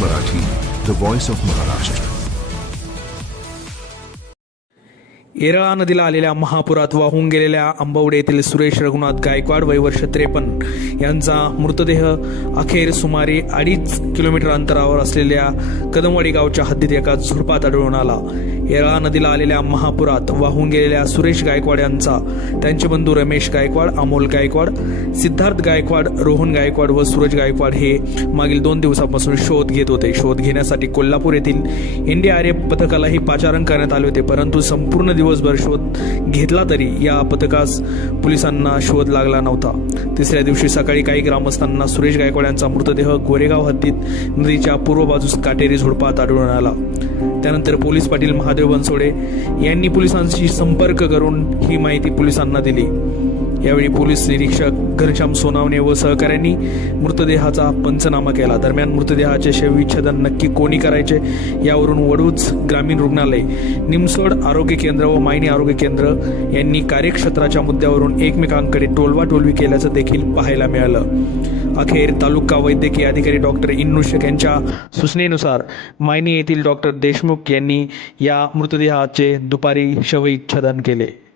Marathi the voice of Maharashtra Yerala नदीला आलेल्या महापुरात वाहून गेलेल्या आंबवडे येथील सुरेश रघुनाथ गायकवाड वय वर्ष त्रेपन्न यांचा मृतदेह अखेर सुमारे अडीच किलोमीटर अंतरावर असलेल्या कदमवाडी गावच्या हद्दीत एका झुडपात आढळून आला. येरळा नदीला आलेल्या महापुरात वाहून गेलेल्या सुरेश गायकवाड यांचा त्यांचे बंधू रमेश गायकवाड अमोल गायकवाड सिद्धार्थ गायकवाड रोहन गायकवाड व सूरज गायकवाड हे मागील दोन दिवसापासून शोध घेत होते. शोध घेण्यासाठी कोल्हापूर येथील एनडीआरएफ पथकालाही पाचारण करण्यात आले होते परंतु संपूर्ण दिवसभर शोध घेतला तरी या पथकास पोलिसांना शोध लागला नव्हता. तिसऱ्या दिवशी सकाळी काही ग्रामस्थांना सुरेश गायकवाड यांचा मृतदेह गोरेगाव हद्दीत नदीच्या पूर्व बाजूस काटेरी झुडपात आढळून आला. त्यानंतर पोलीस पाटील महादेव बनसोडे यांनी पोलिसांशी संपर्क करून ही माहिती पोलिसांना दिली. यावेळी पोलीस निरीक्षक घनश्याम सोनावणे व सहकाऱ्यांनी मृतदेहाचा पंचनामा केला. दरम्यान मृतदेहाचे शवविच्छेदन नक्की कोणी करायचे यावरून वडूज ग्रामीण रुग्णालय निमसोड आरोग्य केंद्र व मायनी आरोग्य केंद्र यांनी कार्यक्षेत्राच्या मुद्द्यावरून एकमेकांकडे टोलवा टोलवी केल्याचं देखील पाहायला मिळालं. अखेर तालुका वैद्यकीय अधिकारी डॉक्टर इन्नू शेख यांच्या सूचनेनुसार मायनी येथील डॉक्टर देशमुख यांनी या मृतदेहाचे दुपारी शवविच्छेदन केले.